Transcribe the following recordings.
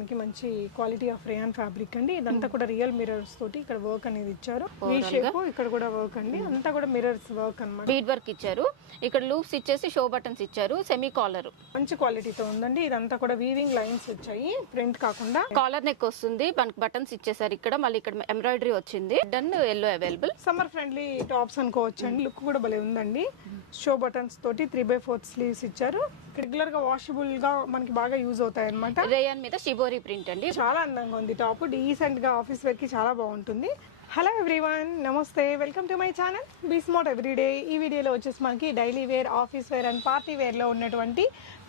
మంచి quality of rayon fabric అండి. ఇదంతా కూడా రియల్ మిర్రర్స్ తోటి ఇక్కడ వర్క్ అనేది ఇచ్చారు. ఈ షేప్ ఇక్కడ కూడా వర్క్ అండి. అంతా కూడా మిర్రర్స్ వర్క్ అన్నమాట. బీడ్ వర్క్ ఇచ్చారు. ఇక్కడ లూప్స్ ఇచ్చేసి షో బటన్స్ ఇచ్చారు. సెమీ కాలర్ మంచి క్వాలిటీతో ఉందండి. ఇదంతా కూడా వీవింగ్ లైన్స్ వచ్చాయి, ప్రింట్ కాకుండా. కాలర్ నెక్ వస్తుంది, బటన్స్ ఇచ్చేసారు. ఇక్కడ మళ్ళీ ఇక్కడ ఎంబ్రాయిడరీ వచ్చింది. Done yellow available. Summer friendly tops అనుకోవచ్చు అండి. లుక్ కూడా భలే ఉందండి. షో బటన్స్ తోటి 3/4 స్లీవ్స్ ఇచ్చారు. రెగ్యులర్ గా వాషబుల్ గా మనకి బాగా యూజ్ అవుతాయి అనమాట. రేయాన్ మీద షిబోరి ప్రింట్ అండి. చాలా అందంగా ఉంది టాప్. డీసెంట్ గా ఆఫీస్ వేర్ కి చాలా బాగుంటుంది. హలో ఎవ్రీవన్, నమస్తే, welcome to my channel be smart everyday. ఈ వీడియోలో వచ్చేసి మనకి daily wear, office wear and party వేర్లో ఉన్నటువంటి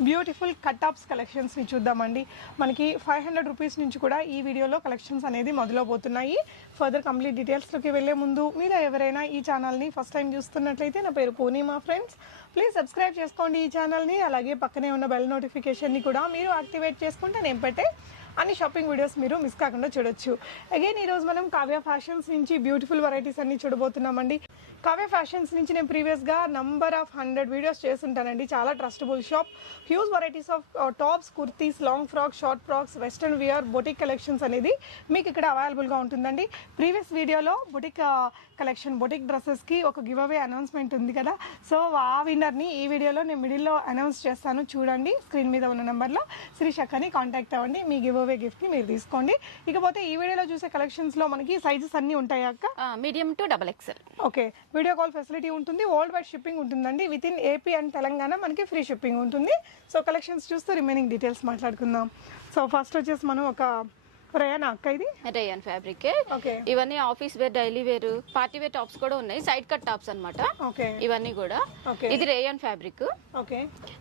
బ్యూటిఫుల్ కట్ టాప్స్ కలెక్షన్స్ని చూద్దామండి. మనకి 500 రూపీస్ నుంచి కూడా ఈ వీడియోలో కలెక్షన్స్ అనేది మొదలవబోతున్నాయి. ఫర్దర్ కంప్లీట్ డీటెయిల్స్లోకి వెళ్లే ముందు మీరు ఎవరైనా ఈ ఛానల్ని ఫస్ట్ టైం చూస్తున్నట్లయితే, నా పేరు పూర్ణిమా ఫ్రెండ్స్, ప్లీజ్ సబ్స్క్రైబ్ చేసుకోండి ఈ ఛానల్ని. అలాగే పక్కనే ఉన్న బెల్ నోటిఫికేషన్ని కూడా మీరు యాక్టివేట్ చేసుకుంటే నేను పెట్టే అన్ని షాపింగ్ వీడియోస్ మీరు మిస్ కాకుండా చూడొచ్చు. అగైన్ ఈరోజు మనం కావ్య ఫ్యాషన్స్ నుంచి బ్యూటిఫుల్ వెరైటీస్ అన్ని చూడబోతున్నామండి. కావ్య ఫ్యాషన్స్ నుంచి నేను ప్రీవియస్గా నంబర్ ఆఫ్ 100 వీడియోస్ చేస్తుంటానండి. చాలా trustable shop. Huge varieties of tops, kurtis, long frocks, short frocks, western wear, boutique collections అనేది మీకు ఇక్కడ అవైలబుల్గా ఉంటుందండి. ప్రీవియస్ వీడియోలో బొటిక్ కలెక్షన్, బొటిక్ డ్రెస్సెస్కి ఒక గివ్ అవే అనౌన్స్మెంట్ ఉంది కదా. సో ఆ విన్నర్ని ఈ వీడియోలో నేను మిడిల్లో అనౌన్స్ చేస్తాను. చూడండి, స్క్రీన్ మీద ఉన్న నెంబర్లో శ్రీశక్కని కాంటాక్ట్ అవ్వండి. మీ గివ్ అవే గిఫ్ట్ ని మీరు తీసుకోండి. ఇకపోతే ఈ వీడియోలో చూసే కలెక్షన్స్ లో మనకి సైజెస్ అన్ని ఉంటాయి అక్క. Medium to XXL. Okay, video call facility ఉంటుంది. వరల్డ్ వైడ్ షిప్పింగ్ ఉంటుందండి. Within AP and Telangana మనకి ఫ్రీ షిప్పింగ్ ఉంటుంది. సో కలెక్షన్స్ చూస్తూ రిమైనింగ్ డీటెయిల్స్ మాట్లాడుకుందాం. సో ఫస్ట్ వచ్చేసి మనం ఒక రేయాన్ అక్క, ఇది రేయాన్ ఫ్యాబ్రిక్. ఓకే, ఇవన్నీ office wear, daily wear, party wear tops కూడా ఉన్నాయి. సైడ్ కట్ టాప్స్ అన్నమాట. ఓకే, ఇవన్నీ కూడా. ఇది rayon fabric. Okay,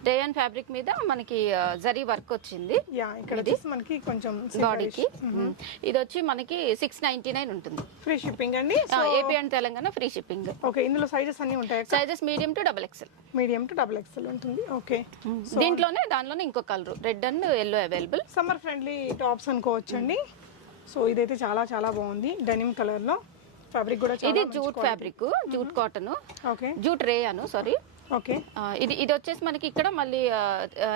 rayon fabric మీద మనకి జరీ వర్క్ వచ్చింది. యా, ఇక్కడ మనకి కొంచెం బాడీకి. ఇది వచ్చి మనకి 699 ఉంటుంది. ఫ్రీ షిప్పింగ్ అండి. AP and Telangana free shipping. Okay, ఇందులో సైజెస్ అన్ని ఉంటాయి. Sizes medium to XXL. Medium to XXL ఉంటుంది. ఓకే, దానిలోనే ఇంకో colour red and yellow available. Summer friendly tops అనుకోవచ్చండి. సో ఇదైతే చాలా చాలా బాగుంది. డెనిమ్ కలర్ లో ఫ్యాబ్రిక్ కూడా. ఇది jute fabric, jute cotton, okay, jute రేయాను, sorry. Okay, ఇది వచ్చేసి మనకి ఇక్కడ మళ్ళీ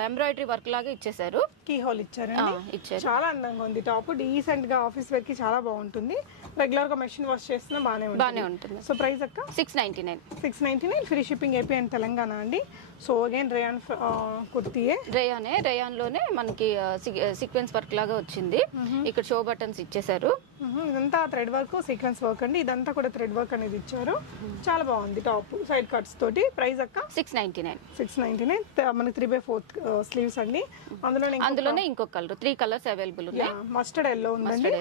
ఎంబ్రాయిడరీ వర్క్ లాగా ఇచ్చేసారు. కీ హోల్ ఇచ్చారు. చాలా అందంగా ఉంది టాప్. డీసెంట్ గా ఆఫీస్ వేర్ కి చాలా బాగుంటుంది. రెగ్యులర్ గా మెషిన్ వాష్ చేసినా బానే ఉంటుంది. సో ప్రైస్ అక్క 699 free shipping AP and Telangana అండి. సో అగైన్ రేయాన్ కుర్తీయే. రేయాన్ లోనే మనకి సీక్వెన్స్ వర్క్ లాగా వచ్చింది. ఇక్కడ షో బటన్స్ ఇచ్చేసారు. ఇదంతా థ్రెడ్ వర్క్, సీక్వెన్స్ వర్క్ అండి. ఇదంతా కూడా థ్రెడ్ వర్క్ అనేది ఇచ్చారు. చాలా బాగుంది టాప్, సైడ్ కట్స్ తోటి. ప్రైస్ అక్క 699 మనకి 3/4 స్లీవ్స్ అండి. అందులోనే ఇంకొక కలర్, 3 కలర్స్ అవైలబుల్ ఉన్నాయి. మస్టర్డ్ ఎల్లో ఉందండి,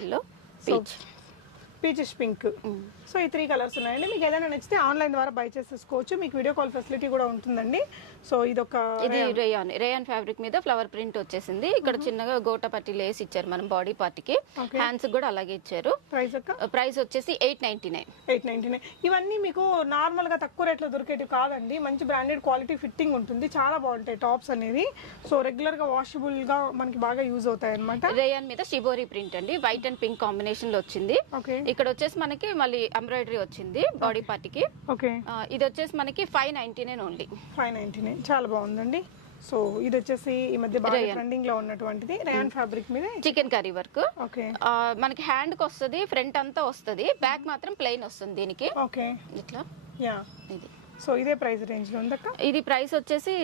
పీచెస్ పింక్. సో ఈ 3 కలర్స్ ఉన్నాయండి. మీకు ఏదైనా నచ్చితే ఆన్లైన్ ద్వారా బై చేసేసుకోవచ్చు. మీకు వీడియో కాల్ ఫెసిలిటీ కూడా ఉంటుందండి. సో ఇది రేయాన్ ఫ్యాబ్రిక్ మీద ఫ్లవర్ ప్రింట్ వచ్చేసింది. ఇక్కడ చిన్నగా గోటా పట్టి లేస్ ఇచ్చారు మనం బాడీ పార్టీకి. హ్యాండ్స్ కూడా అలాగే ఇచ్చారు. ప్రైస్ వచ్చేసి 899. ఇవన్నీ మీకు నార్మల్ గా తక్కువ రేట్ లో దొరికేటివి కాదండి. మంచి బ్రాండెడ్ క్వాలిటీ ఫిట్టింగ్ ఉంటుంది. చాలా బాగుంటాయి టాప్స్ అనేది. సో రెగ్యులర్ గా వాషబుల్ గా మనకి బాగా యూజ్ అవుతాయి అనమాట. రేయాన్ మీద షిబోరి ప్రింట్ అండి, వైట్ అండ్ పింక్ కాంబినేషన్ లో వచ్చింది. ఇక్కడ వచ్చేసి మనకి మళ్ళీ ఎంబ్రాయిడరీ వచ్చింది బాడీ పార్టీకి. ఓకే, ఇది వచ్చేసి మనకి 599 ఓన్లీ. 599 చాలా బాగుందండి. సో ఇది వచ్చేసి ఈ మధ్య బాగా ట్రెండింగ్ లో ఉన్నటువంటిది రేయాన్ ఫ్యాబ్రిక్ మీద చికెన్ కర్రీ వర్క్. ఓకే, మనకి హ్యాండ్ కి వస్తుంది, ఫ్రంట్ అంతా వస్తుంది, బ్యాక్ మాత్రం ప్లెయిన్ వస్తుంది దీనికి. ఓకే, ఇట్లా. యా, ఇది. సో ఇదే ప్రైస్ రేంజ్ లో ఉందక్క. ఇది ప్రైస్ వచ్చేసి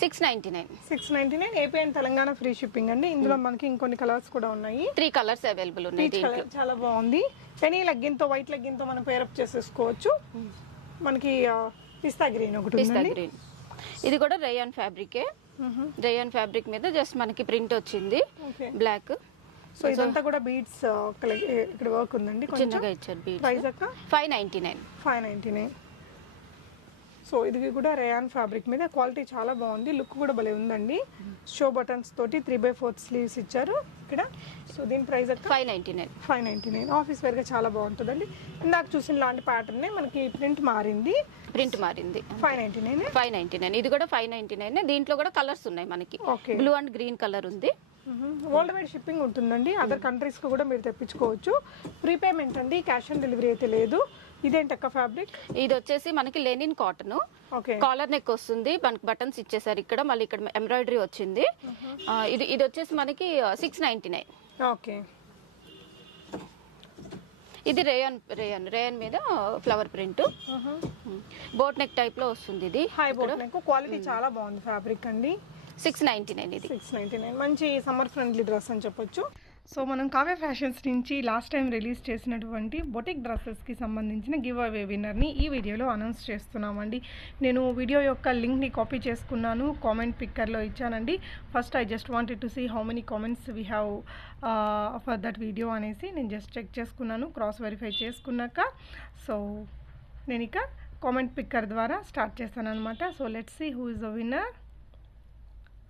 699 AP and Telangana free shipping అండి. ఇందులో మనకి ఇంకొన్ని కలర్స్ కూడా ఉన్నాయి. 3 కలర్స్ అవైలబుల్ ఉన్నాయి. చాలా బాగుంది. ఎనీ లెగ్గిన్ తో, వైట్ లెగ్గిన్ తో మనం పేరప్ చేసేసుకోవచ్చు. మనకి పిస్తా గ్రీన్ ఒకటి ఉంది. ఇది కూడా రేయాన్ ఫ్యాబ్రికే. రేయాన్ ఫ్యాబ్రిక్ మీద జస్ట్ మనకి ప్రింట్ వచ్చింది బ్లాక్. సో ఇదంతా కూడా బీడ్స్ ఇక్కడ వర్క్ ఉందండి. చిన్నగా ఇచ్చారు బీడ్స్. ప్రైస్ అక్క 599. సో ఇది కూడా రేయాన్ ఫ్యాబ్రిక్ మీద క్వాలిటీ చాలా బాగుంది. లుక్ కూడా భలే ఉందండి. షో బటన్స్ తోటి 3/4 స్లీవ్స్ ఇచ్చారు ఇక్కడ. సో దీని ప్రైస్ 599. ఆఫీస్ వేర్ గా చాలా బాగుంటుందండి. ఇందాక చూసిన లాంటి ప్యాటర్న్ మనకి ప్రింట్ మారింది. 599. ఇది కూడా 599. దీంట్లో కూడా కలర్స్ ఉన్నాయి మనకి. బ్లూ అండ్ గ్రీన్ కలర్ ఉంది. వరల్డ్ వైడ్ షిప్పింగ్ ఉంటుందండి. అదర్ కంట్రీస్ కు కూడా మీరు తెప్పించుకోవచ్చు. ప్రీపేమెంట్ అండి, క్యాష్ ఆన్ డెలివరీ అయితే లేదు. ఇదేంటక్క ఫ్యాబ్రిక్? ఇది వచ్చేసి మనకి linen cotton, okay. Collar neck వస్తుంది, మనకి బటన్స్ ఇచ్చేసారు ఇక్కడ, మళ్ళీ ఇక్కడ ఎంబ్రాయిడరీ వచ్చింది. ఇది వచ్చేసి మనకి 699. ఓకే. ఇది రేయన్ మీద flower print, boat neck type లో వస్తుంది. ఇది హై బోట్ నెక్, క్వాలిటీ చాలా బాగుంది ఫ్యాబ్రిక్ అండి. 699. ఇది 699. మంచి సమ్మర్ ఫ్రెండ్లీ డ్రెస్ అని చెప్పొచ్చు. సో మనం కావ్య ఫ్యాషన్స్ నుంచి లాస్ట్ టైం రిలీజ్ చేసినటువంటి బొటిక్ డ్రెస్సెస్కి సంబంధించిన గివ్ అవే విన్నర్ని ఈ వీడియోలో అనౌన్స్ చేస్తున్నామండి. నేను వీడియో యొక్క లింక్ని కాపీ చేసుకున్నాను, కామెంట్ పిక్కర్లో ఇచ్చానండి. First I just wanted to see how many comments we have for that video అనేసి నేను జస్ట్ చెక్ చేసుకున్నాను, క్రాస్ వెరిఫై చేసుకున్నాక. సో నేను ఇక కామెంట్ పిక్కర్ ద్వారా స్టార్ట్ చేస్తాను అనమాట. So let's see who is the winner.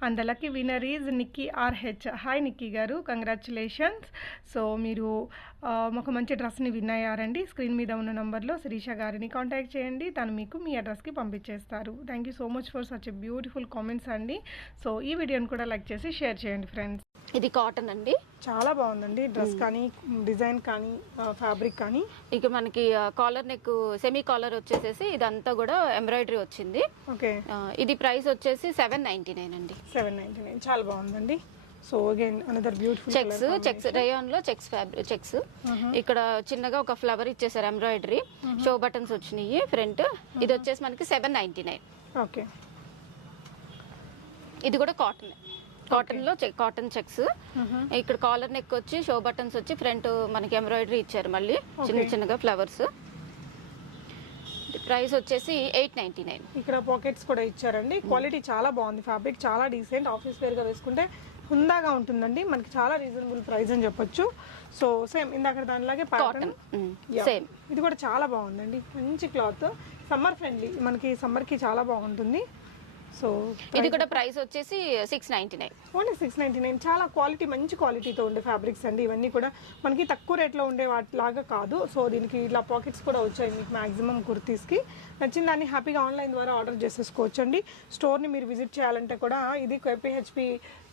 And the lucky winner is Nikki RH. Hi Nikki garu, congratulations. So మీరు ఒక మంచి డ్రెస్ని విన్ అయ్యారండి. స్క్రీన్ మీద ఉన్న నంబర్లో శిరీష గారిని కాంటాక్ట్ చేయండి, తను మీకు మీ అడ్రస్కి పంపించేస్తారు. Thank you so much for such a beautiful comments అండి. సో ఈ వీడియోని కూడా లైక్ చేసి షేర్ చేయండి ఫ్రెండ్స్. ఇది కాటన్ అండి, చాలా బాగుందండి డ్రెస్ కానీ, డిజైన్ కానీ, ఫ్యాబ్రిక్ కానీ. ఇక మనకి కాలర్ నెక్, సెమీ కాలర్ వచ్చేసేసి ఇదంతా కూడా ఎంబ్రాయిడరీ వచ్చింది. ఓకే. ఇది ప్రైస్ వచ్చేసి 799 అండి. 799 చాలా బాగుందండి. So again another beautiful checks rayon లో చెక్స్ ఇక్కడ చిన్నగా ఒక ఫ్లవర్ ఇచ్చేసారు, ఎంబ్రాయిడరీ, షో బటన్స్ వచ్చినాయి ఫ్రంట్. ఇది వచ్చేసి మనకి 799. ఓకే. ఇది కూడా కాటన్ లో కాటన్ చెక్స్. ఇక్కడ కాలర్ నెక్ వచ్చి షో బటన్స్ వచ్చి ఫ్రంట్ మనకి ఎంబ్రాయిడరీ ఇచ్చారు, మళ్ళీ చిన్నగా ఫ్లవర్స్. ప్రైస్ వచ్చేసి 899. ఇక్కడ పాకెట్స్ కూడా ఇచ్చారండి. క్వాలిటీ చాలా బాగుంది, ఫ్యాబ్రిక్ చాలా డీసెంట్, ఆఫీస్ వేర్ గా వేసుకుంటే హుందాగా ఉంటుందండి. మనకి చాలా రీజనబుల్ ప్రైస్ అని చెప్పొచ్చు. సో సేమ్ ఇందాక దానిలాగే ప్యాటర్న్, సేమ్. ఇది కూడా చాలా బాగుందండి, మంచి క్లాత్, సమ్మర్ ఫ్రెండ్లీ, మనకి సమ్మర్ కి చాలా బాగుంటుంది. సో ఇది కూడా ప్రైస్ వచ్చేసి 699. ఓన్లీ 699. చాలా క్వాలిటీ, మంచి క్వాలిటీతో ఉండే ఫ్యాబ్రిక్స్ అండి ఇవన్నీ కూడా. మనకి తక్కువ రేట్లో ఉండే వాటిలాగా కాదు. సో దీనికి ఇలా పాకెట్స్ కూడా వచ్చాయి మీకు మ్యాక్సిమం కుర్తీస్కి. నచ్చిన దాన్ని హ్యాపీగా ఆన్లైన్ ద్వారా ఆర్డర్ చేసేసుకోవచ్చు అండి. స్టోర్ని మీరు విజిట్ చేయాలంటే కూడా ఇది KPHP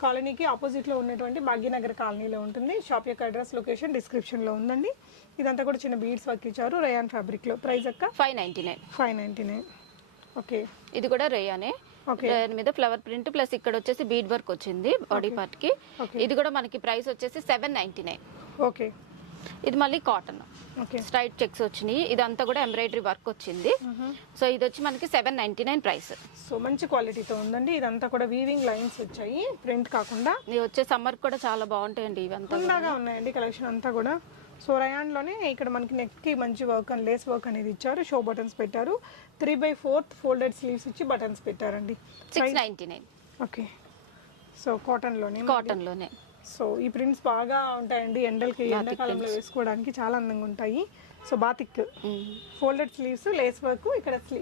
కాలనీకి ఆపోజిట్లో ఉన్నటువంటి భాగ్యనగర్ కాలనీలో ఉంటుంది. షాప్ యొక్క అడ్రస్, లొకేషన్ డిస్క్రిప్షన్లో ఉందండి. ఇదంతా కూడా చిన్న బీడ్స్ వర్క్ ఇచ్చారు రేయాన్ ఫ్యాబ్రిక్లో. ప్రైస్ అక్క 599. 599. ఓకే. ఇది కూడా రేయానే, రేయాన్ మీద ఫ్లవర్ ప్రింట్ ప్లస్ ఇక్కడ వచ్చేసి బీడ్ వర్క్ వచ్చింది బాడీ పార్ట్ కి. ఇది కూడా మనకి ప్రైస్ వచ్చేసి 799. ఓకే. ఇది మళ్ళీ కాటన్, స్ట్రైట్ చెక్స్ వచ్చినాయి, ఇదంతా కూడా ఎంబ్రాయిడరీ వర్క్ వచ్చింది. సో ఇది వచ్చి మనకి 799 ప్రైస్. సో మంచి క్వాలిటీతో ఉందండి. ఇదంతా కూడా వీవింగ్ లైన్స్ వచ్చాయి, ప్రింట్ కాకుండా. ఇది వచ్చే సమ్మర్ కూడా చాలా బాగుంటాయండి, ఇవంతా ఉన్నాయండి కలెక్షన్ అంతా కూడా. సో రయాన్లోనే ఇక్కడ మనకి నెక్కి మంచి వర్క్ అని, లేస్ వర్క్ అనేది ఇచ్చారు, షో బటన్స్ పెట్టారు, 3/4 ఫోల్డెడ్ స్లీవ్స్ ఇచ్చి బటన్స్ పెట్టారండి. 699. ఓకే. సో కాటన్లోనే. సో ఈ ప్రింట్స్ బాగా ఉంటాయండి, ఎండాకాలంలో వేసుకోవడానికి చాలా అందంగా ఉంటాయి. So batik folded sleeves, lace work,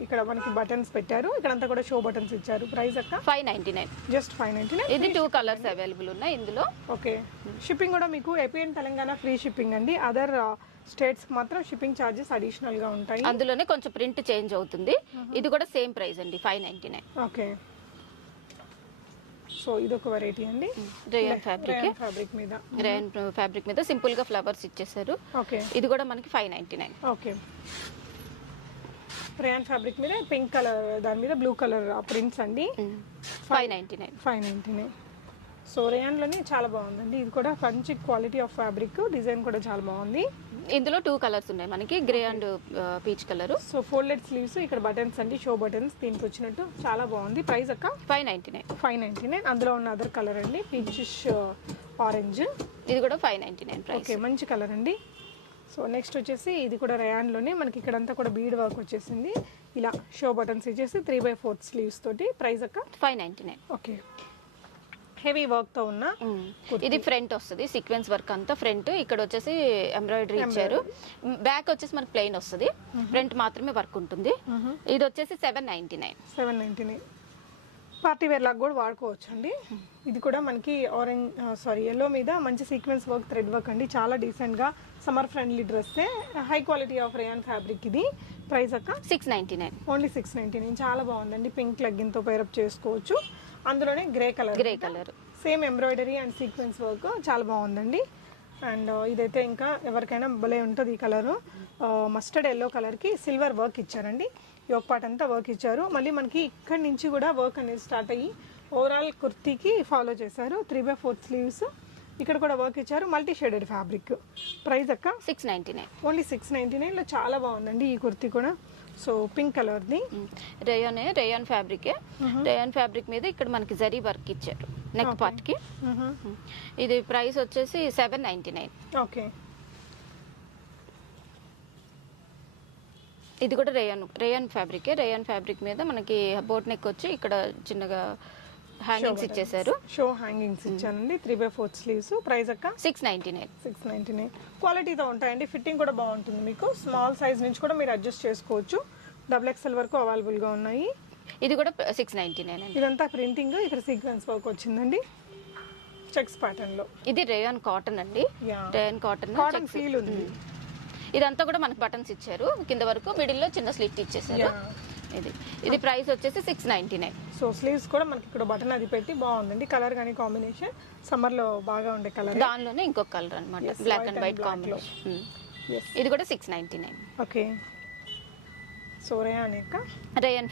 ఇక్కడ మనకి బటన్స్ పెట్టారు, ఇక్కడంతా కూడా షో బటన్స్ ఇచ్చారు. ప్రైస్ అక్క 599. జస్ట్ 599. ఇది 2 కలర్స్ అవైలబుల్ ఉన్నాయి ఇందులో. ఓకే. షిప్పింగ్ కూడా మీకు AP and Telangana free shipping అండి. అదర్ స్టేట్స్ మాత్రం షిప్పింగ్ ఛార్జెస్ అడిషనల్ గా ఉంటాయి. అందులోనే కొంచెం ప్రింట్ చేంజ్ అవుతుంది. ఇది కూడా సేమ్ ప్రైస్ అండి, 599. ఓకే. సో ఇదొక వెరైటీ అండి, రేయాన్ ఫ్యాబ్రిక్ మీద సింపుల్ గా ఫ్లవర్స్ ఇచ్చేసారు. ఓకే. ఇది కూడా మనకి 599. ఓకే. రేయాన్ ఫ్యాబ్రిక్ మీద పింక్ కలర్, దాని మీద బ్లూ కలర్ ప్రింట్స్ అండి. 599. సో రేయాన్లోనే చాలా బాగుందండి. ఇది కూడా మంచి క్వాలిటీ ఆఫ్ ఫ్యాబ్రిక్, డిజైన్ కూడా చాలా బాగుంది. ఇందులో 2 కలర్స్ ఉన్నాయి మనకి, grey and peach colour. So folded sleeves, ఇక్కడ బటన్స్ అండి, షో బటన్స్ దీనికి వచ్చినట్టు చాలా బాగుంది. ప్రైస్ అక్క 599. అందులో ఉన్న అదర్ కలర్ అండి, పీచిష్ ఆరెంజ్. ఇది కూడా 599 ప్రైస్. ఓకే, మంచి కలర్ అండి. సో నెక్స్ట్ వచ్చేసి ఇది కూడా రయాన్లోనే మనకి ఇక్కడంతా కూడా బీడ్ వర్క్ వచ్చేసింది, ఇలా షో బటన్స్ ఇచ్చేసి 3/4 స్లీవ్స్ తోటి. ప్రైస్ అక్క 599. ఓకే. హెవీ వర్క్ తో ఉన్న ఇది ఫ్రంట్ వస్తుంది, సీక్వెన్స్ వర్క్ అంతా ఫ్రంట్. ఇక్కడ వచ్చేసి ఎంబ్రాయిడరీ ఇచ్చారు, బ్యాక్ వచ్చేసి మనకి ప్లెయిన్ వస్తుంది, ఫ్రంట్ మాత్రమే వర్క్ ఉంటుంది. ఇది వచ్చేసి 799. పార్టీ వేర్ లాగా కూడా వాడుకోవచ్చు అండి. ఇది కూడా మనకి ఎల్లో మీద మంచి సీక్వెన్స్ వర్క్, థ్రెడ్ వర్క్ అండి, చాలా డీసెంట్ గా summer friendly dress, high quality of rayon fabric. ఇది ప్రైస్ అక్క 699. ఓన్లీ 699. చాలా బాగుందండి, పింక్ లెగ్గిన్ తో పేరప్ చేసుకోవచ్చు. అందులోనే grey colour, same embroidery and sequence work చాలా బాగుందండి. అండ్ ఇదైతే ఇంకా ఎవరికైనా భలే ఉంటుంది ఈ కలరు. మస్టర్డ్ ఎల్లో కలర్కి సిల్వర్ వర్క్ ఇచ్చారండి. యోక్ పార్ట్ అంతా వర్క్ ఇచ్చారు. మళ్ళీ మనకి ఇక్కడి నుంచి కూడా వర్క్ అనేది స్టార్ట్ అయ్యి ఓవరాల్ కుర్తీకి ఫాలో చేశారు. 3/4 స్లీవ్స్, ఇక్కడ కూడా వర్క్ ఇచ్చారు. Multi shaded fabric. ప్రైస్ అక్క 699. ఓన్లీ 699లో చాలా బాగుందండి ఈ కుర్తీ కూడా. సో పింక్ కలర్ది రేయాన్ ఫ్యాబ్రికే. రేయాన్ ఫ్యాబ్రిక్ మీద ఇక్కడ మనకి జరీ వర్క్ ఇచ్చారు నెక్ పార్ట్ కి. ఇది ప్రైస్ వచ్చేసి 799. ఓకే. ఇది కూడా రేయాన్ ఫ్యాబ్రికే. రేయాన్ ఫ్యాబ్రిక్ మీద మనకి బోట్ నెక్ వచ్చి ఇక్కడ చిన్నగా హ్యాంగింగ్స్ ఇచ్చేసారు. షో హ్యాంగింగ్స్ ఇచ్చానండి. 3/4 స్లీవ్స్. ప్రైస్ అక్క 699. 699. క్వాలిటీతో ఉంటాయండి. ఫిట్టింగ్ కూడా బాగుంటుంది మీకు. స్మాల్ సైజ్ నుంచి కూడా మీరు అడ్జస్ట్ చేసుకోవచ్చు. XXL వరకు అవైలబుల్గా ఉన్నాయి. ఇది కూడా 699 అండి. ఇదంతా ప్రింటింగ్, ఇక్కడ సీక్వెన్స్ వర్క్ వచ్చిందండి చెక్స్ ప్యాటర్న్ లో. ఇది రేయాన్ కాటన్ అండి. రేయాన్ కాటన్ ఫీల్ ఉంది. ఇదంతా కూడా మనకి బటన్స్ ఇచ్చారు కింద వరకు, మిడిల్ లో చిన్న స్లిట్ ఇచ్చేసారు. ఇది ప్రైస్ వచ్చేసి 699. సో స్లీవ్స్ కూడా మనకి ఇక్కడ బటన్ అది పెట్టి బాగుందండి. కలర్ కానీ కాంబినేషన్ సమ్మర్ లో బాగా ఉండే కలర్. దానిలోనే ఇంకొక కలర్ అన్నమాట, బ్లాక్ అండ్ వైట్ కాంబినేషన్. ఇది కూడా 699. ఓకే. సో రేయాన్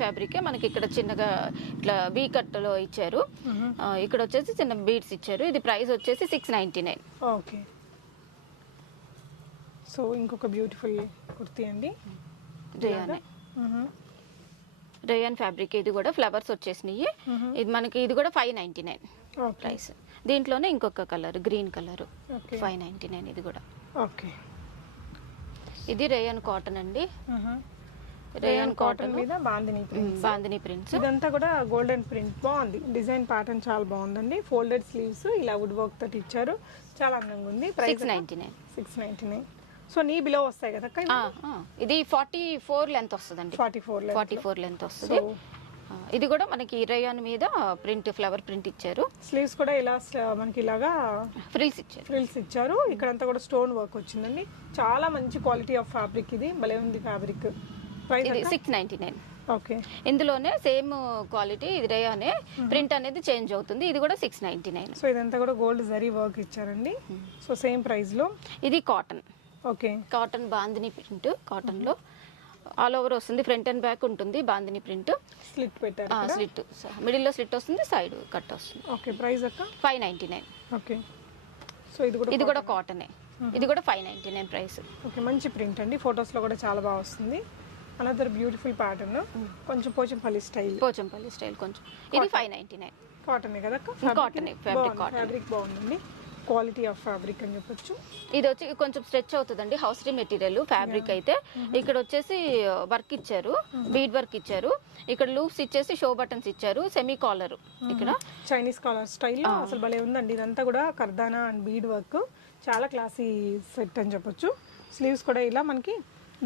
ఫ్యాబ్రిక్ మనకి ఇక్కడ చిన్నగా ఇట్లా వీ కట్ లో ఇచ్చారు. ఇక్కడ వచ్చేసి చిన్న బీడ్స్ ఇచ్చారు. ఇది ప్రైస్ వచ్చేసి 699. ఓకే. సో ఇంకొక బ్యూటిఫుల్ కుర్తీ అండి. Rayon fabric. ఇది కూడా ఫ్లవర్స్ వచ్చేసినాయి. ఇది మనకి ఇది కూడా 599 ప్రైస్. దీంట్లోనే ఇంకొక కలర్ గ్రీన్ కలర్ 599. ఇది కూడా ఓకే. ఇది రేయాన్ కాటన్ అండి. రేయాన్ కాటన్ మీద బాందిని ప్రింట్స్. ఇదంతా కూడా గోల్డెన్ ప్రింట్. బాగుంది డిజైన్, ప్యాటర్న్ చాలా బాగుందండి. ఫోల్డెడ్ స్లీవ్స్ ఇలా వుడ్ వర్క్ తోటి ఇచ్చారు. చాలా అందంగా ఉంది. ప్రైస్ 699. సో నీ బిలో వస్తాయి కదా. ఇది 44 లెంత్ వస్తుందండి. 44 లెంత్ వస్తుంది. ఇది కూడా మనకి రేయాన్ మీద ప్రింట్, ఫ్లవర్ ప్రింట్ ఇచ్చారు. స్లీవ్స్ కూడా ఇలా మనకి ఇలాగా ఫ్రిల్స్ ఇచ్చారు. ఇక్కడంతా కూడా స్టోన్ వర్క్ వచ్చిందండి. చాలా మంచి క్వాలిటీ ఆఫ్ ఫ్యాబ్రిక్. ఇది భలే ఉంది ఫ్యాబ్రిక్. ప్రైస్ 699. ఓకే. ఇందులోనే సేమ్ క్వాలిటీ ఇది రేయానే, ప్రింట్ అనేది చేంజ్ అవుతుంది. ఇది కూడా 699. సో ఇదంతా కూడా గోల్డ్ జరీ వర్క్ ఇచ్చారండి. సో సేమ్ ప్రైస్ లో. ఇది cotton. Okay. Cotton bandhani print. Cotton లో ఆల్ ఓవర్ వస్తుంది. ఫ్రంట్ అండ్ బ్యాక్ ఉంటుంది బాందిని ప్రింట్. స్లిట్ పెట్టారు. స్లిట్ మిడిల్ లో స్లిట్ వస్తుంది, సైడ్ కట్ వస్తుంది. ఓకే. ప్రైస్ అక్క 599. ఓకే. సో ఇది కూడా కాటనే. ఇది కూడా 599 ప్రైస్. ఓకే. మంచి ప్రింట్ అండి. ఫొటోస్ లో కూడా చాలా బాగా వస్తుంది. Another beautiful pattern. కొంచెం పోచంపల్లి స్టైల్ కొంచెం. ఇది 599. కాటనే కదా. కాటనే ఫ్యాబ్రిక్ బాగుందండి. క్వాలిటీ ఆఫ్ ఫ్యాబ్రిక్ అని చెప్పొచ్చు. ఇది వచ్చి కొంచెం స్ట్రెచ్ అవుతుందండి. హౌస్రీ మెటీరియల్ ఫ్యాబ్రిక్ అయితే. ఇక్కడ వచ్చేసి వర్క్ ఇచ్చారు, బీడ్ వర్క్ ఇచ్చారు. ఇక్కడ లూప్స్ ఇచ్చేసి షో బటన్స్ ఇచ్చారు. సెమీ కాలర్, ఇక్కడ చైనీస్ కాలర్ స్టైల్లో అసలు భలే ఉందండి. ఇదంతా కూడా కర్దానా అండ్ బీడ్ వర్క్. చాలా క్లాసీ సెట్ అని చెప్పొచ్చు. స్లీవ్స్ కూడా ఇలా మనకి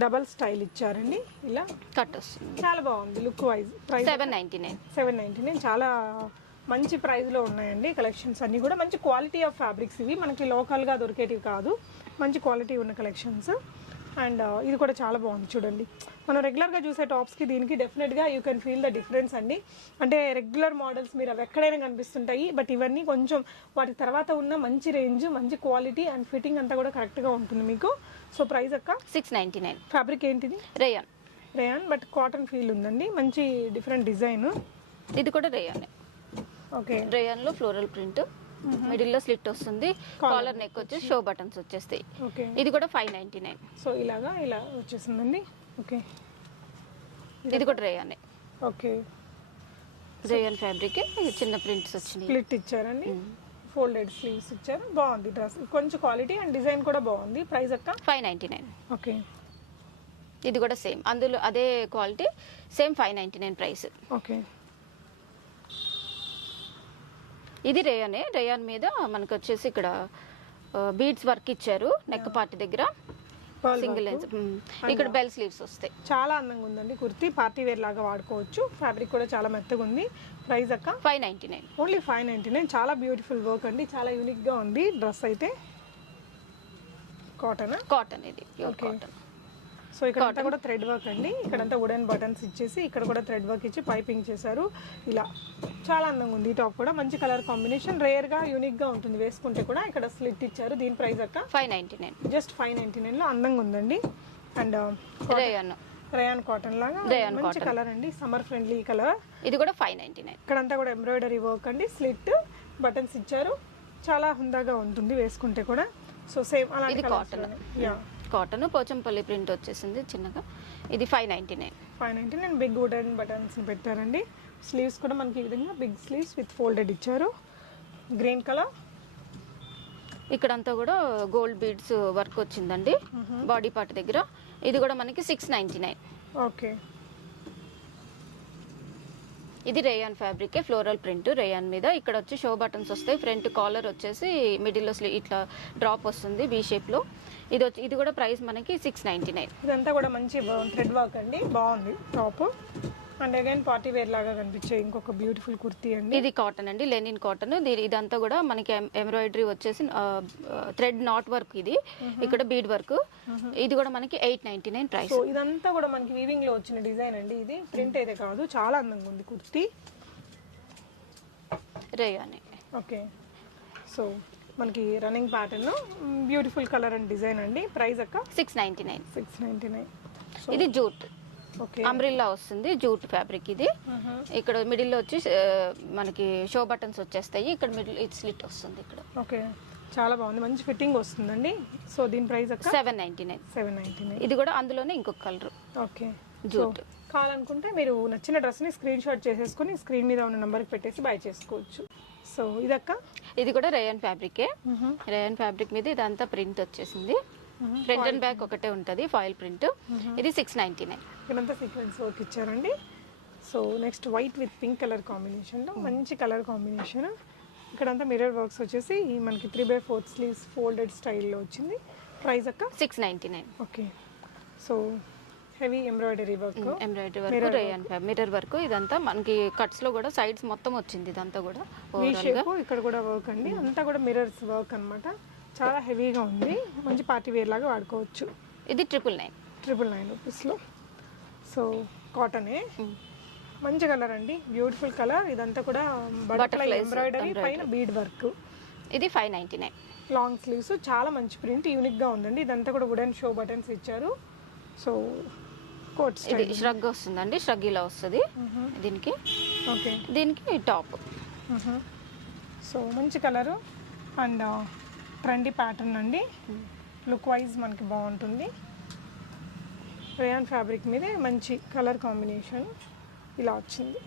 డబల్ స్టైల్ ఇచ్చారండి. ఇలా కట్ వస్తుంది. చాలా బాగుంది లుక్ వైజ్. ప్రైస్ 799. చాలా మంచి ప్రైస్లో ఉన్నాయండి కలెక్షన్స్ అన్నీ కూడా. మంచి క్వాలిటీ ఆఫ్ ఫ్యాబ్రిక్స్ ఇవి. మనకి లోకల్గా దొరికేటివి కాదు, మంచి క్వాలిటీ ఉన్న కలెక్షన్స్. అండ్ ఇది కూడా చాలా బాగుంది చూడండి. మనం రెగ్యులర్గా చూసే టాప్స్కి దీనికి డెఫినెట్గా you can feel the difference అండి. అంటే రెగ్యులర్ మోడల్స్ మీరు అవి ఎక్కడైనా కనిపిస్తుంటాయి, బట్ ఇవన్నీ కొంచెం వాటి తర్వాత ఉన్న మంచి రేంజ్, మంచి క్వాలిటీ అండ్ ఫిట్టింగ్ అంతా కూడా కరెక్ట్గా ఉంటుంది మీకు. సో ప్రైస్ అక్క 699. ఫ్యాబ్రిక్ ఏంటిది? రేయాన్ బట్ కాటన్ ఫీల్ ఉందండి. మంచి డిఫరెంట్ డిజైన్. ఇది కూడా రేయాన్. ఓకే. రేయాన్ లో ఫ్లోరల్ ప్రింట్, మిడిల్ లో స్లిట్ వస్తుంది, కాలర్ నెక్ వచ్చేసి షో బటన్స్ వచ్చేస్తాయి. ఓకే. ఇది కూడా 599. సో ఇలా వచ్చేసిందండి. ఓకే. ఇది కూడా రేయానే. ఓకే. రేయాన్ ఫ్యాబ్రిక్ చిన్న ప్రింట్స్ వచ్చినాయి. స్ప్లిట్ ఇచ్చారండి. ఫోల్డెడ్ స్లీవ్స్ ఇచ్చారు. బాగుంది డ్రెస్. కొంచెం క్వాలిటీ అండ్ డిజైన్ కూడా బాగుంది. ప్రైస్ అక్క 599. ఓకే. ఇది కూడా సేమ్, అందులో అదే క్వాలిటీ, సేమ్ 599 ప్రైస్. ఓకే. ఇది రేయాన్ మీద మనకు వచ్చేసి ఇక్కడ బీడ్స్ వర్క్ ఇచ్చారు నెక్ పార్ట్ దగ్గర. Single lines. ఇక్కడ బెల్ స్లీవ్స్ వస్తాయి. చాలా అందంగా ఉందండి కుర్తీ. పార్టీ వేర్ లాగా వాడుకోవచ్చు. ఫ్యాబ్రిక్ కూడా చాలా మెత్తగా ఉంది. ప్రైస్ అక్క 599. ఓన్లీ 599. చాలా బ్యూటిఫుల్ వర్క్ అండి. చాలా యూనిక్ గా ఉంది డ్రెస్ అయితే. కాటన్. ఇది ప్యూర్ కాటన్. సో ఇక్కడ అంతా కూడా థ్రెడ్ వర్క్ అండి. ఇక్కడంతా వుడెన్ బటన్స్ ఇచ్చేసి ఇక్కడ కూడా థ్రెడ్ వర్క్ ఇచ్చి పైపింగ్ చేశారు. ఇలా చాలా అందంగా ఉంది. ఈ టాప్ కూడా మంచి కలర్ కాంబినేషన్, రేర్ గా యూనిక్ గా ఉంటుంది వేసుకుంటే కూడా. ఇక్కడ స్లిట్ ఇచ్చారు. దీని ప్రైస్ అక్క 599, జస్ట్ 599 లో అందంగా ఉందండి. అండ్ రేయాన్ కాటన్ లాగా మంచి కలర్ అండి, సమ్మర్ ఫ్రెండ్లీ కలర్. ఇది కూడా 599. ఇక్కడంతా కూడా ఎంబ్రాయిడరీ వర్క్ అండి, స్లిట్ బటన్స్ ఇచ్చారు. చాలా హుందాగా ఉంటుంది వేసుకుంటే కూడా. సో సేమ్ అలాంటి ఇది కాటన్, కాటన్ పోచంపల్లి ప్రింట్ వచ్చేసింది చిన్నగా. ఇది 599. బిగ్ వుడెన్ బటన్స్ పెట్టారండి. స్లీవ్స్ కూడా మనకి ఈ విధంగా బిగ్ స్లీవ్స్ విత్ ఫోల్డెడ్ ఇచ్చారు. Green colour. ఇక్కడంతా కూడా గోల్డ్ బీడ్స్ వర్క్ వచ్చిందండి బాడీ పార్ట్ దగ్గర. ఇది కూడా మనకి 699. ఓకే. ఇది rayon fabric, floral print rayon మీద. ఇక్కడ వచ్చి షో బటన్స్ వస్తాయి. ఫ్రంట్ కాలర్ వచ్చేసి మిడిల్లో ఇట్లా డ్రాప్ వస్తుంది బీ షేప్ లో. ఇది కూడా ప్రైస్ మనకి 699. ఇదంతా కూడా మంచి థ్రెడ్ వర్క్ అండి, బాగుంది top. And again party wear లాగా కనిపించే ఇంకొక బ్యూటిఫుల్ కుర్తీ అండి. ఇది కాటన్ అండి, లెనిన్ కాటన్. ఇదంతా కూడా మనకి ఎంబ్రాయిడరీ వచ్చేసి థ్రెడ్ నాట్ వర్క్. ఇది ఇక్కడ బీడ్ వర్క్. ఇది కూడా మనకి 899 ప్రైస్. సో ఇదంతా కూడా మనకి వీవింగ్ లో వచ్చిన డిజైన్ అండి. ఇది ప్రింట్ అయితే కాదు, చాలా అందంగా ఉంది కుర్తీ. రేయాన్. ఓకే. సో మనకి రన్నింగ్ ప్యాటర్న్ లో బ్యూటిఫుల్ కలర్ అండ్ డిజైన్ అండి. ప్రైస్ అక్క 699. సో ఇది జూట్ ఓకే, అంబ్రిల్లా వస్తుంది, జూట్ ఫ్యాబ్రిక్. ఇది ఇక్కడ మిడిల్ లో వచ్చి మనకి షో బటన్స్ వచ్చేస్తాయి. ఇక్కడ మిడిల్ ఇది స్లిట్ వస్తుంది ఇక్కడ. ఓకే, చాలా బాగుంది, మంచి ఫిట్టింగ్ వస్తుందండి. సో దీని ప్రైస్ అక్క 799. ఇది కూడా అందులోనే ఇంకొక కలర్. Okay, jute. కావాలనుకుంటే మీరు నచ్చిన డ్రెస్ ని స్క్రీన్ షాట్ చేసేసుకుని స్క్రీన్ మీద ఉన్న నంబర్ కి పెట్టేసి బై చేసుకోవచ్చు. సో ఇదక్క, ఇది కూడా రేయాన్ ఫ్యాబ్రికే. రేయాన్ ఫ్యాబ్రిక్ మీద ఇదంతా ప్రింట్ వచ్చేసింది. ఫ్రంట్ అండ్ బ్యాక్ ఒకటే ఉంటది, ఫాయిల్ ప్రింట్. ఇది 699. ఇదంతా సీక్వెన్స్ వర్క్ ఇచ్చారండి. So next white with pink colour combination లో మంచి కలర్ కాంబినేషన్. ఇక్కడంతా మిర్రర్ వర్క్స్ వచ్చేసి మనకి 3/4 స్లీవ్స్ ఫోల్డెడ్ స్టైల్లో వచ్చింది. ప్రైస్ అక్క 699. Okay. So heavy embroidery work, rayon mirror work. ఇదంతా మనకి కట్స్ లో కూడా సైడ్స్ మొత్తం వచ్చింది. ఇదంతా కూడా ఇక్కడ కూడా వర్క్ అండి, అంతా కూడా మిర్రర్స్ వర్క్ అన్నమాట. చాలా హెవీగా ఉంది, మంచి పార్టీ వేర్ లాగా వాడుకోవచ్చు. ఇది 999 రూపీస్లో. సో కాటనే, మంచి కలర్ అండి, బ్యూటిఫుల్ కలర్. ఇదంతా కూడా బటర్ఫ్లై ఎంబ్రాయిడరీ పైన బీడ్ వర్క్. ఇది 599. లాంగ్ స్లీవ్స్, చాలా మంచి ప్రింట్, యూనిక్ గా ఉందండి. ఇదంతా కూడా వుడెన్ షో బటన్స్ ఇచ్చారు. సో కోట్ ఇది ష్రగ్ వస్తుందండి, ష్రగ్ ఇలా వస్తుంది దీనికి. ఓకే, దీనికి టాప్. సో మంచి కలరు అండ్ ట్రెండీ ప్యాటర్న్ అండి. లుక్ వైజ్ మనకి బాగుంటుంది. రేయాన్ ఫ్యాబ్రిక్ మీద మంచి కలర్ కాంబినేషన్ ఇలా వచ్చింది.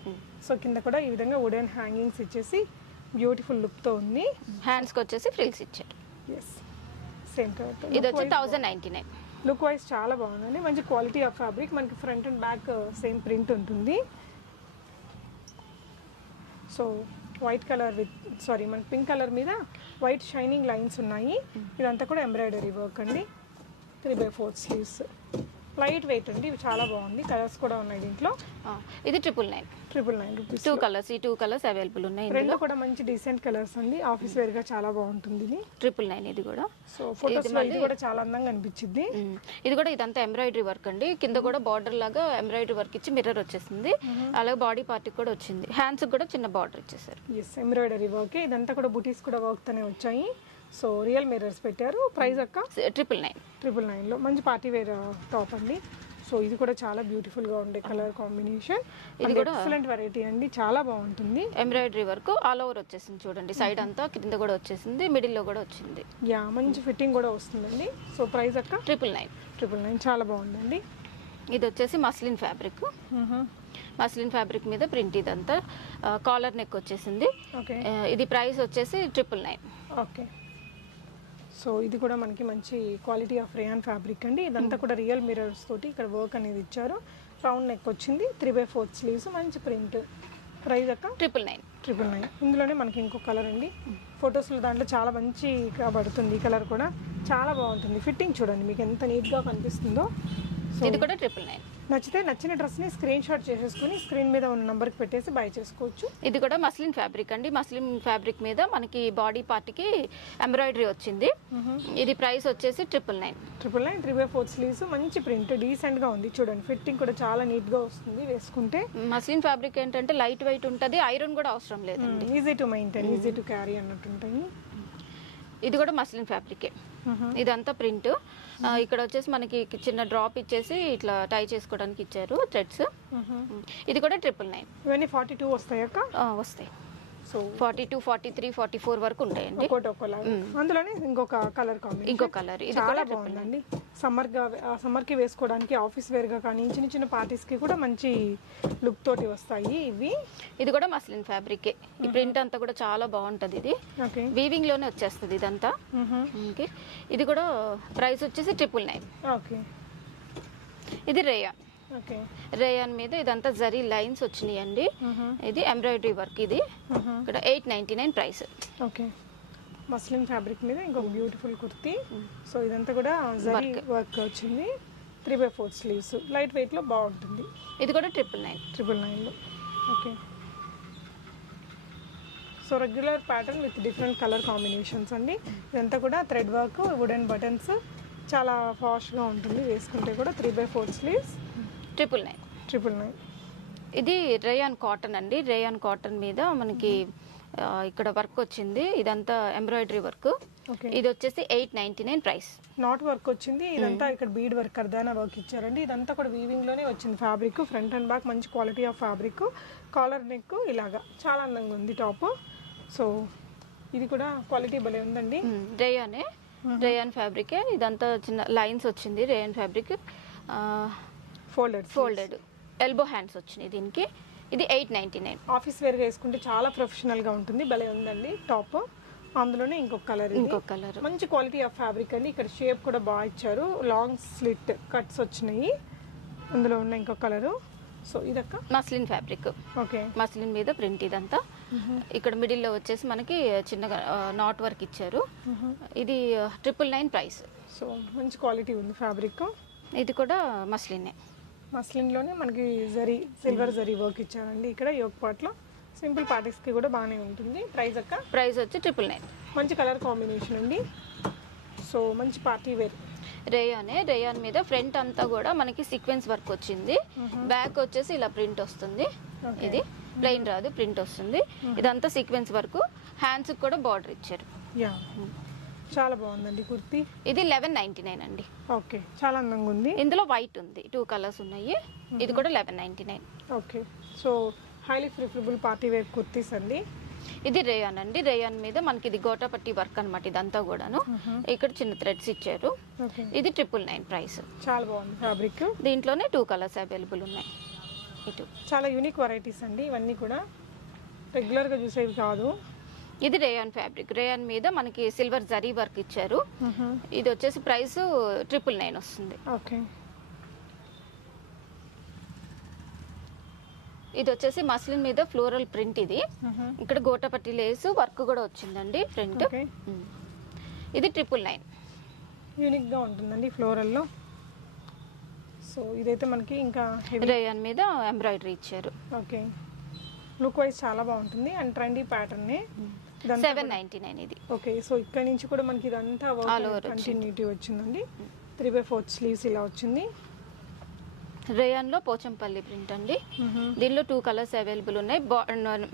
సో కింద కూడా ఈ విధంగా వుడెన్ హ్యాంగింగ్స్ ఇచ్చేసి బ్యూటిఫుల్ లుక్తో ఉంది. హ్యాండ్స్కి వచ్చేసి ఫ్రిల్స్ ఇచ్చారు. Yes, same colour. ఇది వచ్చి 1099. లుక్ వైజ్ చాలా బాగుందండి, మంచి క్వాలిటీ ఆఫ్ ఫ్యాబ్రిక్. మనకి front and back same print ఉంటుంది. సో వైట్ కలర్ మనకి పింక్ కలర్ మీద వైట్ షైనింగ్ లైన్స్ ఉన్నాయి. ఇదంతా కూడా ఎంబ్రాయిడరీ వర్క్ అండి. 3/4 స్లీవ్స్, లైట్ వెయిట్ అండి. ఇవి చాలా బాగుంది. కలర్స్ కూడా ఉన్నాయి దీంట్లో. ఇది 999 రూపీస్. 2 కలర్స్, ఈ 2 కలర్స్ అవైలబుల్ ఉన్నాయి. రెండు కూడా మంచి డీసెంట్ కలర్స్ అండి. ఆఫీస్ వేర్ గా చాలా బాగుంటుంది ఇది. 999 ఇది కూడా. సో ఫోటోస్ లో ఇది కూడా చాలా అందంగా అనిపించింది. ఇది కూడా ఇదంతా ఎంబ్రాయిడరీ వర్క్ అండి. కింద కూడా బార్డర్ లాగా ఎంబ్రాయిడరీ వర్క్ ఇచ్చి మిర్రర్ వచ్చేసింది. అలాగే బాడీ పార్ట్ కూడా వచ్చింది. హ్యాండ్స్ కూడా చిన్న బార్డర్ ఇచ్చేసారు. Yes, embroidery work. ఇదంతా కూడా బుటీస్ కూడా వర్క్ తోనే వచ్చాయి. సో రియల్ మిర్రర్స్ పెట్టారు. ప్రైస్ అక్క 999 లో మంచి పార్టీ వేర్ టాప్ అండి. సో ఇది కూడా చాలా బ్యూటిఫుల్ గా ఉండే కలర్ కాంబినేషన్. ఇది కూడా ఎక్సలెంట్ వెరైటీ అండి, చాలా బాగుంటుంది. ఎంబ్రాయిడరీ వర్క్ ఆల్ ఓవర్ వచ్చేసింది చూడండి. సైడ్ అంతా కింద కూడా వచ్చేసింది, మిడిల్ లో కూడా వచ్చింది. యా, మంచి ఫిట్టింగ్ కూడా వస్తుందండి. సో ప్రైస్ అక్క 999. చాలా బాగుందండి. ఇది వచ్చేసి మస్లిన్ ఫ్యాబ్రిక్. మస్లిన్ ఫ్యాబ్రిక్ మీద ప్రింట్. ఇదంతా కాలర్ నెక్ వచ్చేసింది. ఓకే, ఇది ప్రైస్ వచ్చేసి 999. ఓకే. సో ఇది కూడా మనకి మంచి క్వాలిటీ ఆఫ్ రేయాన్ ఫ్యాబ్రిక్ అండి. ఇదంతా కూడా రియల్ మిర్రర్స్ తోటి ఇక్కడ వర్క్ అనేది ఇచ్చారు. రౌండ్ నెక్ వచ్చింది, 3/4 స్లీవ్స్, మంచి ప్రింట్. ప్రైస్ అక్క 999. ఇందులోనే మనకి ఇంకో కలర్ అండి. ఫొటోస్లో దాంట్లో చాలా మంచిగా పడుతుంది. ఈ కలర్ కూడా చాలా బాగుంటుంది. ఫిట్టింగ్ చూడండి మీకు ఎంత నీట్గా కనిపిస్తుందో. ఇది కూడా 999. నచ్చితే నచ్చిన డ్రెస్ని స్క్రీన్ షాట్ చేసేసుకుని స్క్రీన్ మీద ఉన్న నెంబర్కి పెట్టేసి బై చేసుకోవచ్చు. ఇది కూడా మస్లిన్ ఫ్యాబ్రిక్ అండి. మస్లిన్ ఫ్యాబ్రిక్ మీద మనకి బాడీ పార్ట్కి ఎంబ్రాయిడరీ వచ్చింది. ఇది ప్రైస్ వచ్చేసి 999. 3/4 స్లీవ్స్, మంచి ప్రింట్, డీసెంట్గా ఉంది చూడండి. ఫిట్టింగ్ కూడా చాలా నీట్గా వస్తుంది వేసుకుంటే. మస్లిన్ ఫ్యాబ్రిక్ ఏంటంటే లైట్ వెయిట్ ఉంటుంది, ఐరన్ కూడా అవసరం లేదండి. Easy to maintain, easy to carry అన్నట్టుంటాయి. ఇది కూడా మస్లిన్ ఫ్యాబ్రికే. ఇదంతా ప్రింట్. ఇక్కడ వచ్చేసి మనకి చిన్న డ్రాప్ ఇచ్చేసి ఇట్లా టై చేసుకోవడానికి ఇచ్చారు థ్రెడ్స్. ఇది కూడా 999. ఇవన్నీ 42 వస్తాయక్క? వస్తాయి. సో 42, 43, 44 వరకు ఉంటాయండి. అందులోనే ఇంకొక కలర్ కాంబినేషన్, ఇంకో కలర్. ఇది చాలా బాగుందండి. సమ్మర్కి వేసుకోవడానికి, ఆఫీస్ వేర్గా కానీ చిన్న చిన్న పార్టీస్కి కూడా మంచి లుక్ తోటి వస్తాయి ఇవి. ఇది కూడా మస్లిన్ ఫ్యాబ్రికే. ఈ ప్రింట్ అంతా కూడా చాలా బాగుంటది. ఇది వీవింగ్ లోనే వచ్చేస్తుంది ఇదంతా. ఇది కూడా ప్రైస్ వచ్చేసి 999. ఓకే. ఇది రేయాన్. రేయాన్ మీద ఇదంతా జరీ లైన్స్ వచ్చినాయండి. ఇది ఎంబ్రాయిడరీ వర్క్. ఇది ఇక్కడ 899 ప్రైస్. ఓకే. మస్లిన్ ఫ్యాబ్రిక్ మీద ఇంకొక బ్యూటిఫుల్ కుర్తీ. సో ఇదంతా కూడా జరీ వర్క్ వచ్చింది. 3/4 స్లీవ్స్, లైట్ వెయిట్ లో బాగుంటుంది. ఇది కూడా 999. Okay. So regular pattern with different colour combinations అండి. ఇదంతా కూడా థ్రెడ్ వర్క్, వుడెన్ బటన్స్, చాలా ఫాస్ట్గా ఉంటుంది వేసుకుంటే కూడా. 3/4 స్లీవ్స్, 999. ఇది రేయాన్ కాటన్ అండి. రేయాన్ కాటన్ మీద మనకి ఇక్కడ వర్క్ వచ్చింది. ఇదంతా ఎంబ్రాయిడరీ వర్క్. ఇది వచ్చేసి 899 ప్రైస్. నాట్ వర్క్ వచ్చింది. ఇదంతా ఇక్కడ బీడ్ వర్క్, కర్దానా వర్క్ ఇచ్చారండి. ఇదంతా కూడా వీవింగ్ లోనే వచ్చింది ఫ్యాబ్రిక్. ఫ్రంట్ అండ్ బ్యాక్ మంచి quality of fabric. Collar neck ఇలాగా చాలా అందంగా ఉంది టాప్. సో ఇది కూడా క్వాలిటీ భలే ఉందండి. రేయాన్ ఫ్యాబ్రికే. ఇదంతా చిన్న లైన్స్ వచ్చింది. Rayon fabric, folded elbow hands వచ్చినాయి దీనికి. ఇది 899. ఆఫీస్ వేర్గా వేసుకుంటే చాలా ప్రొఫెషనల్గా ఉంటుంది. భలే ఉందండి టాప్. అందులోనే ఇంకొక కలర్, మంచి క్వాలిటీ ఆఫ్ ఫ్యాబ్రిక్ అండి. ఇక్కడ షేప్ కూడా బాగా ఇచ్చారు. లాంగ్ స్లిట్ కట్స్ వచ్చినాయి. అందులో ఉన్న ఇంకొక కలరు. సో ఇదక్క మస్లిన్ ఫ్యాబ్రిక్. ఓకే. మస్లిన్ మీద ప్రింట్ ఇదంతా. ఇక్కడ మిడిల్లో వచ్చేసి మనకి చిన్నగా నాట్ వర్క్ ఇచ్చారు. ఇది 999 ప్రైస్. సో మంచి క్వాలిటీ ఉంది ఫ్యాబ్రిక్. ఇది కూడా మస్లినే. మస్లిన్లోనే మనకి జరీ, సిల్వర్ జరీ వర్క్ ఇచ్చారండి. ఇక్కడ యోక్ పార్ట్లో సింపుల్ పార్టీస్కి కూడా బాగానే ఉంటుంది. ప్రైస్ అక్క? ప్రైస్ వచ్చి 999. మంచి కలర్ కాంబినేషన్ అండి. సో మంచి పార్టీ వేర్. రేయాన్ మీద ఫ్రంట్ అంతా కూడా మనకి సీక్వెన్స్ వర్క్ వచ్చింది. బ్యాక్ వచ్చేసి ఇలా ప్రింట్ వస్తుంది. ఇది ప్లెయిన్ రాదు, ప్రింట్ వస్తుంది. ఇదంతా సీక్వెన్స్ వర్క్. హ్యాండ్స్ కూడా బార్డర్ ఇచ్చారు. చాలా బాగుందండి కుర్తీ. ఇది 1199 అండి. ఓకే. చాలా అందంగా ఉంది. ఇందులో వైట్ ఉంది, 2 కలర్స్ ఉన్నాయి. ఇది కూడా 1199. Okay. So highly preferable party wear kurtis అండి. ఇది రేయాన్ అండి. రేయాన్ మీద మనకి ఇది గోటాపట్టి వర్క్ అనమాట. ఇదంతా కూడాను ఇక్కడ చిన్న థ్రెడ్స్ ఇచ్చారు. ఇది 999 ప్రైస్. చాలా బాగుంది ఫ్యాబ్రిక్. దీంట్లోనే 2 కలర్స్ అవైలబుల్ ఉన్నాయి. ఇటు చాలా యూనిక్ వెరైటీస్ అండి. ఇవన్నీ కూడా రెగ్యులర్గా చూసేవి కాదు. ఇది రేయాన్ ఫ్యాబ్రిక్. రేయాన్ మీద మనకి సిల్వర్ జరీ వర్క్ ఇచ్చారు. ఇది వచ్చేసి ప్రైస్ 999 వస్తుంది. ఓకే. ఇది వచ్చేసి మస్లిన్ మీద ఫ్లోరల్ ప్రింట్. ఇది ఇక్కడ గోటపట్టి లేస్ వర్క్ కూడా వచ్చిందండి ఫ్రంట్. ఇది 999. యూనిక్ గా ఉంటుందండి ఫ్లోరల్ లో. సో ఇదైతే మనకి ఇంకా రేయాన్ మీద ఎంబ్రాయిడరీ ఇచ్చారు. ఓకే. లుక్ వైజ్ చాలా బాగుంటుంది అండ్ ట్రెండీ ప్యాటర్న్. 799 ఇది. ఓకే. సో ఇక్కడ నుంచి కూడా మనకి ఇదంతా కంటిన్యూటీ వచ్చిందండి. 3/4 స్లీవ్స్ ఇలా వచ్చింది. రేయాన్ లో పోచంపల్లి ప్రింట్ అండి. దీనిలో 2 కలర్స్ అవైలబుల్ ఉన్నాయి.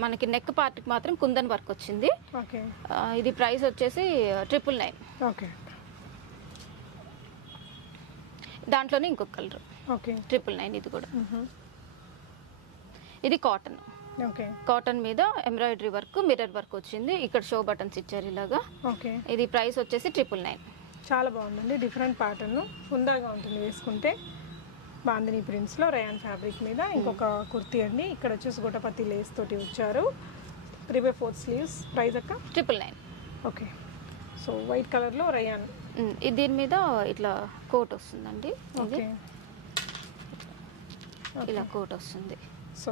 మనకి నెక్ పార్ట్ కి మాత్రం కుందన్ వర్క్ వచ్చింది. ఓకే. ఇది ప్రైస్ వచ్చేసి 999. ఓకే. దాంట్లోనే ఇంకొక కలర్. ఓకే. 999 ఇది కూడా. ఇది కాటన్. ఓకే. కాటన్ మీద ఎంబ్రాయిడరీ వర్క్, మిర్రర్ వర్క్ వచ్చింది. ఇక్కడ షో బటన్స్ ఇచ్చారు ఇలాగా. ఓకే. ఇది ప్రైస్ వచ్చేసి 999. చాలా బాగుందండి. డిఫరెంట్ ప్యాటర్న్, హుందాగా ఉంటుంది వేసుకుంటే. బాందిని ప్రింట్స్ లో రేయాన్ ఫ్యాబ్రిక్ మీద ఇంకొక కుర్తీ అండి. ఇక్కడ వచ్చేసి గోటపత్తి లేస్ తోటి వచ్చారు. 3/4 స్లీవ్స్. ప్రైస్ అక్క? 999. ఓకే. సో వైట్ కలర్ లో రేయాన్. దీని మీద ఇట్లా కోట్ వస్తుందండి. ఓకే. ఇలా కోట్ వస్తుంది. సో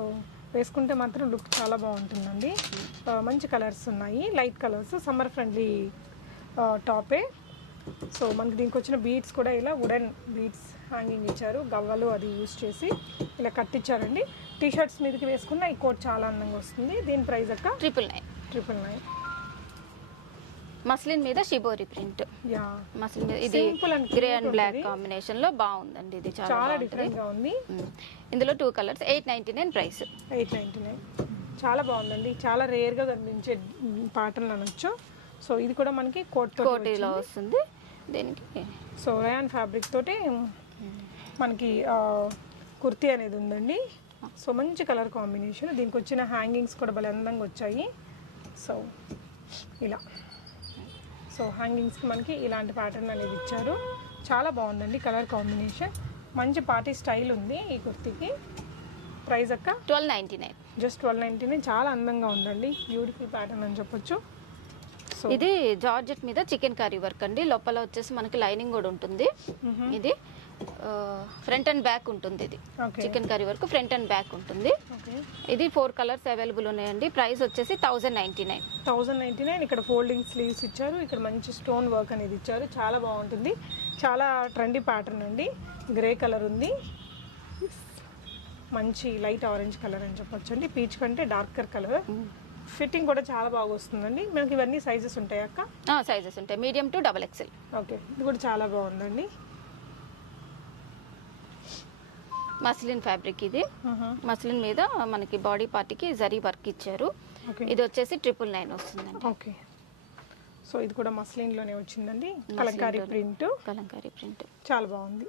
వేసుకుంటే మాత్రం లుక్ చాలా బాగుంటుందండి. మంచి కలర్స్ ఉన్నాయి, లైట్ కలర్స్. సమ్మర్ ఫ్రెండ్లీ టాపే. సో మనకి దీనికి వచ్చిన బీడ్స్ కూడా ఇలా వుడెన్ బీడ్స్ హ్యాంగింగ్ ఇచ్చారు, గవ్వలు అది యూస్ చేసి ఇలా కట్టించారండి. టీ షర్ట్స్ మీదకి వేసుకున్న ఈ కోట్ చాలా అందంగా వస్తుంది. దీని ప్రైస్ అక్క 999. మస్లిన్ మీద షిబోరి ప్రింట్. యా, మస్లిన్ మీద ఇది గ్రే అండ్ బ్లాక్ కాంబినేషన్ లో బాగుందండి. ఇది చాలా డిఫరెంట్ గా ఉంది. ఇందులో 2 కలర్స్, 899 ప్రైస్. 899 చాలా బాగుందండి. చాలా రేర్ గా కనిపించే ప్యాటర్న్ అనొచ్చు. సో ఇది కూడా మనకి కోటీలో వస్తుంది. దీనికి సో రేయాన్ ఫ్యాబ్రిక్ తోటి మనకి కుర్తీ అనేది ఉందండి. సో మంచి కలర్ కాంబినేషన్. దీనికి వచ్చిన హ్యాంగింగ్స్ కూడా భలే అందంగా వచ్చాయి. సో ఇలా సో హ్యాంగింగ్స్కి మనకి ఇలాంటి ప్యాటర్న్ అనేది ఇచ్చారు. చాలా బాగుందండి కలర్ కాంబినేషన్. మంచి పార్టీ స్టైల్ ఉంది ఈ కుర్తీకి. ప్రైస్ అక్క 1299. జస్ట్ 1299. చాలా అందంగా ఉందండి. బ్యూటిఫుల్ ప్యాటర్న్ అని చెప్పొచ్చు. సో ఇది జార్జెట్ మీద చికెన్ కర్రీ వర్క్ అండి. లోపల వచ్చేసి మనకి లైనింగ్ కూడా ఉంటుంది. ఇది ఫ్రంట్ అండ్ బ్యాక్ ఉంటుంది. ఇది chicken curry work front and back ఉంటుంది. ఇది 4 కలర్స్ అవైలబుల్ ఉన్నాయండి. ప్రైస్ వచ్చేసి 1099. 1099. ఇక్కడ ఫోల్డింగ్ స్లీవ్స్ ఇచ్చారు. ఇక్కడ మంచి స్టోన్ వర్క్ అనేది ఇచ్చారు. చాలా బాగుంటుంది. చాలా ట్రెండీ ప్యాటర్న్ అండి. గ్రే కలర్ ఉంది, మంచి లైట్ ఆరెంజ్ కలర్ అని చెప్పొచ్చు అండి. పీచ్ కంటే డార్కర్ కలర్. ఫిట్టింగ్ కూడా చాలా బాగా వస్తుందండి. మనకి ఇవన్నీ సైజెస్ ఉంటాయి అక్క? సైజెస్ ఉంటాయి, మీడియం టు XXL. ఓకే, ఇది కూడా చాలా బాగుందండి. మస్లిన్ ఫ్యాబ్రిక్ ఇది. మస్లిన్ మీద మనకి బాడీ పార్టీకి జరీ వర్క్ ఇచ్చారు. ఇది వచ్చేసి 999 వస్తుందండి. ఓకే, సో ఇది కూడా మస్లిన్ లోనే వచ్చిందండి. కలంకారీ ప్రింట్ చాలా బాగుంది.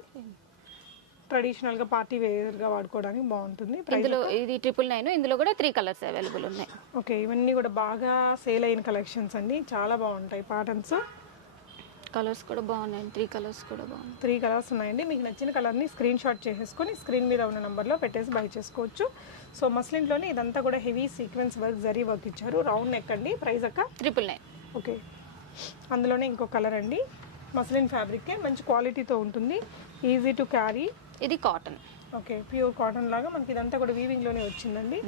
ట్రెడిషనల్ గా పార్టీ వేర్ గా వాడుకోవడానికి బాగుంటుంది. ఇందులో ఇది 999. ఇందులో కూడా 3 కలర్స్ అవైలబుల్ ఉన్నాయి. ఓకే, ఇవన్నీ కూడా బాగా సేల్ అయిన కలెక్షన్స్ అండి. చాలా బాగుంటాయి ప్యాటర్న్స్. కలర్స్ కూడా బాగున్నాయి. 3 కలర్స్ కూడా బాగున్నాయి. 3 కలర్స్ ఉన్నాయండి. మీకు నచ్చిన కలర్ని స్క్రీన్ షాట్ చేసేసుకొని స్క్రీన్ మీద ఉన్న నెంబర్లో పెట్టేసి బై చేసుకోవచ్చు. సో మస్లిన్లోనే ఇదంతా కూడా heavy sequence work, zari work ఇచ్చారు. రౌండ్ నెక్ అండి. ప్రైస్ అక్క 999. ఓకే, అందులోనే ఇంకో కలర్ అండి. మస్లిన్ ఫ్యాబ్రిక్ మంచి క్వాలిటీతో ఉంటుంది. Easy to carry. ఇది కాటన్. ఓకే, ప్యూర్ కాటన్ లాగా మనకి ఇదంతా కూడా వీవింగ్ లోనే వచ్చిందండి.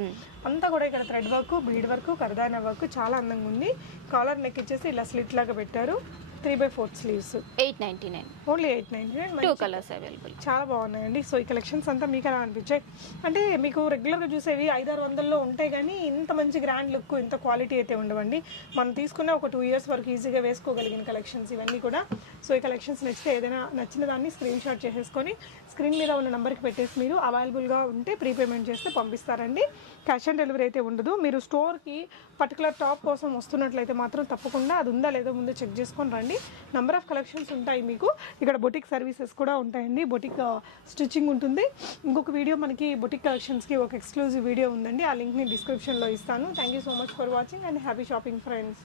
అంతా కూడా ఇక్కడ థ్రెడ్ వర్క్, బీడ్ వర్క్, కర్దానా వర్క్ చాలా అందంగా ఉంది. కాలర్ నెక్ ఇచ్చేసి ఇలా స్లిట్ లాగా పెట్టారు. 3/4 స్లీవ్స్. 899. ఓన్లీ 899. 2 colours available. చాలా బాగున్నాయండి. సో ఈ కలెక్షన్స్ అంతా మీకు ఎలా అనిపించాయి? అంటే మీకు రెగ్యులర్గా చూసేవి 500-600లో ఉంటాయి, కానీ ఇంత మంచి గ్రాండ్ లుక్, ఇంత క్వాలిటీ అయితే ఉండవండి. మనం తీసుకున్న ఒక 2 ఇయర్స్ వరకు ఈజీగా వేసుకోగలిగిన కలెక్షన్స్ ఇవన్నీ కూడా. సో ఈ కలెక్షన్స్ నచ్చితే ఏదైనా నచ్చిన దాన్ని స్క్రీన్ షాట్ చేసేసుకొని స్క్రీన్ మీద ఉన్న నెంబర్కి పెట్టేసి మీరు అవైలబుల్గా ఉంటే ప్రీపేమెంట్ చేస్తే పంపిస్తారండి. క్యాష్ ఆన్ డెలివరీ అయితే ఉండదు. మీరు స్టోర్కి పర్టికులర్ టాప్ కోసం వస్తున్నట్లయితే మాత్రం తప్పకుండా అది ఉందా లేదో ముందు చెక్ చేసుకొని రండి. నెంబర్ ఆఫ్ కలెక్షన్స్ ఉంటాయి మీకు. ఇక్కడ బొటిక్ సర్వీసెస్ కూడా ఉంటాయండి. బొటిక్ స్టిచ్చింగ్ ఉంటుంది. ఇంకొక వీడియో మనకి బొటిక్ కలెక్షన్స్కి ఒక ఎక్స్క్లూజివ్ వీడియో ఉందండి. ఆ లింక్ని డిస్క్రిప్షన్లో ఇస్తాను. Thank you so much for watching and happy shopping friends.